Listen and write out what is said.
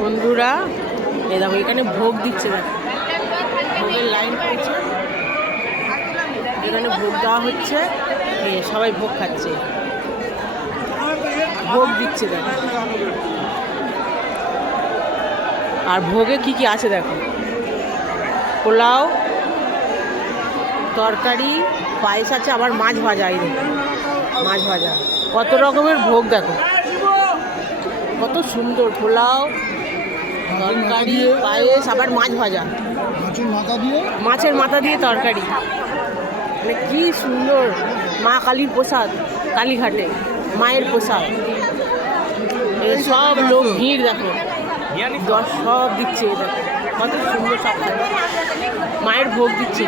বন্ধুরা এই দেখো এখানে ভোগ দিচ্ছে, দেখো ভোগের লাইন পড়েছে, এখানে ভোগ দেওয়া হচ্ছে, সবাই ভোগ খাচ্ছে, ভোগ দিচ্ছে দেখো। আর ভোগে কি কি আছে দেখো, পোলাও, তরকারি, পায়েস আছে, আবার মাছ ভাজা, এই দেখো মাছ ভাজা, কত রকমের ভোগ দেখো, কত সুন্দর, পোলাও, তরকারি, পায়েস, আবার মাছ ভাজা, মাছের মাথা দিয়ে তরকারি, মানে কি সুন্দর। মা কালীর প্রসাদ, কালীঘাটে মায়ের প্রসাদ, সব লোক ভিড় দেখো, সব দিচ্ছে, দেখো কত সুন্দর, সব মায়ের ভোগ দিচ্ছে।